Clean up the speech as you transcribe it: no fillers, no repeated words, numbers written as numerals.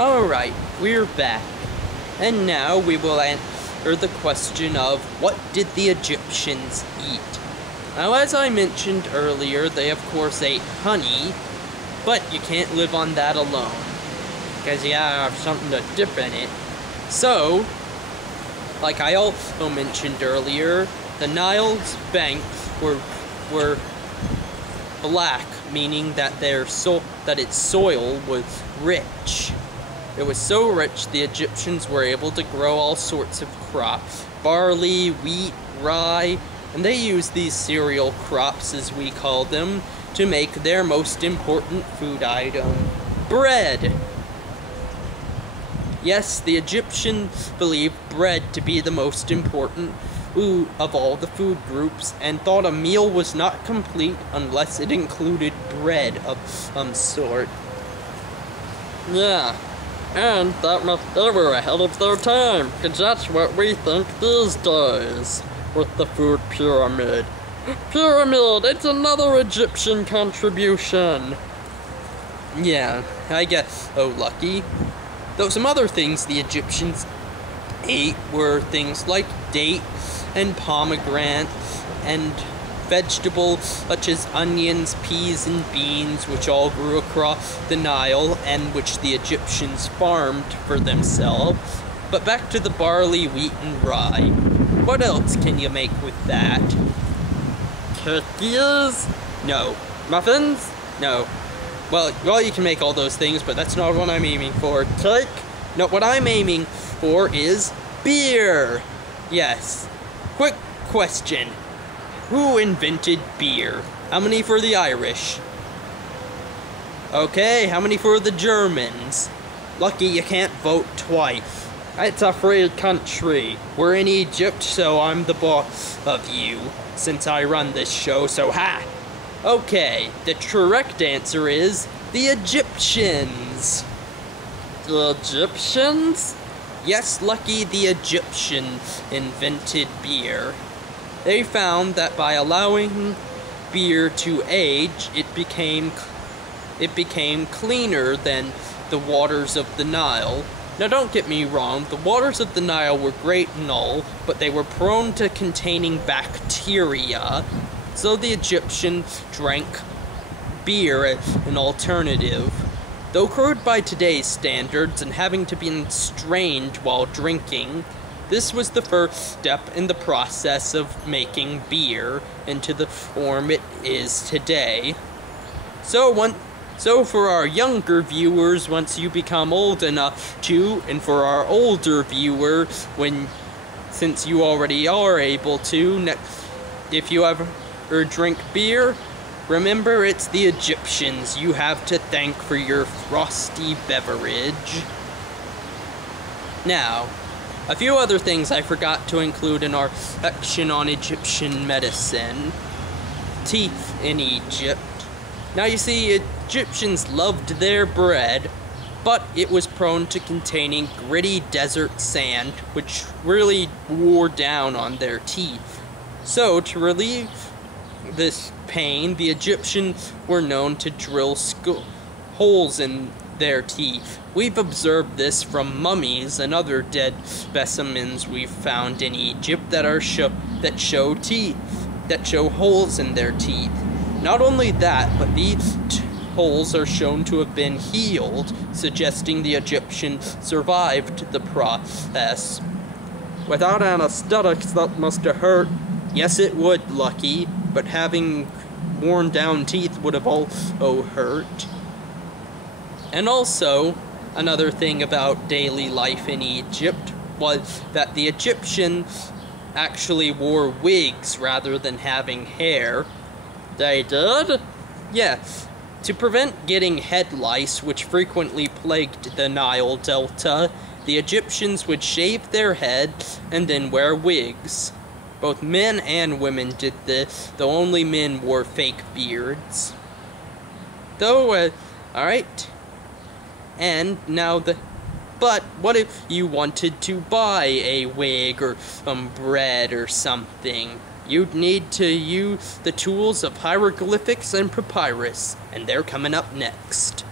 Alright, we're back. And now we will answer the question of what did the Egyptians eat? Now, as I mentioned earlier, they of course ate honey, but you can't live on that alone, because you gotta have something to dip in it. So, like I also mentioned earlier, the Nile's banks were black, meaning that its soil was rich. It was so rich the Egyptians were able to grow all sorts of crops: barley, wheat, rye, and they used these cereal crops, as we call them, to make their most important food item, bread. Yes, the Egyptians believed bread to be the most important food of all the food groups, and thought a meal was not complete unless it included bread of some sort. Yeah, and they were ahead of their time, because that's what we think these days with the food pyramid. Pyramid, it's another Egyptian contribution. Yeah, I guess so, Lucky. Though some other things the Egyptians ate were things like dates and pomegranates and vegetables such as onions, peas, and beans, which all grew across the Nile and which the Egyptians farmed for themselves. But back to the barley, wheat, and rye. What else can you make with that? Cookies? No. Muffins? No. Well, you can make all those things, but that's not what I'm aiming for. Cake? No, what I'm aiming for is beer. Yes. Quick question. Who invented beer? How many for the Irish? Okay, how many for the Germans? Lucky you can't vote twice. It's a free country. We're in Egypt, so I'm the boss of you, since I run this show, so ha! Okay, the correct answer is the Egyptians. The Egyptians? Yes, Lucky, the Egyptians invented beer. They found that by allowing beer to age, it became cleaner than the waters of the Nile. Now, don't get me wrong, the waters of the Nile were great and all, but they were prone to containing bacteria, so the Egyptians drank beer as an alternative. Though crude by today's standards and having to be strained while drinking, this was the first step in the process of making beer into the form it is today. So for our younger viewers, once you become old enough to, and for our older viewers, since you already are able to, if you ever drink beer, remember it's the Egyptians you have to thank for your frosty beverage. Now, a few other things I forgot to include in our section on Egyptian medicine. Teeth in Egypt. Now you see, Egyptians loved their bread, but it was prone to containing gritty desert sand, which really wore down on their teeth. So, to relieve this pain, the Egyptians were known to drill holes in their teeth. We've observed this from mummies and other dead specimens we've found in Egypt that show holes in their teeth. Not only that, but these holes are shown to have been healed, suggesting the Egyptians survived the process. Without anesthetics, that must have hurt. Yes, it would, Lucky, but having worn down teeth would have also hurt. And also, another thing about daily life in Egypt was that the Egyptians actually wore wigs rather than having hair. They did? Yes. To prevent getting head lice, which frequently plagued the Nile Delta, the Egyptians would shave their heads and then wear wigs. Both men and women did this, though only men wore fake beards. Alright. And now but what if you wanted to buy a wig or some bread or something? You'd need to use the tools of hieroglyphics and papyrus, and they're coming up next.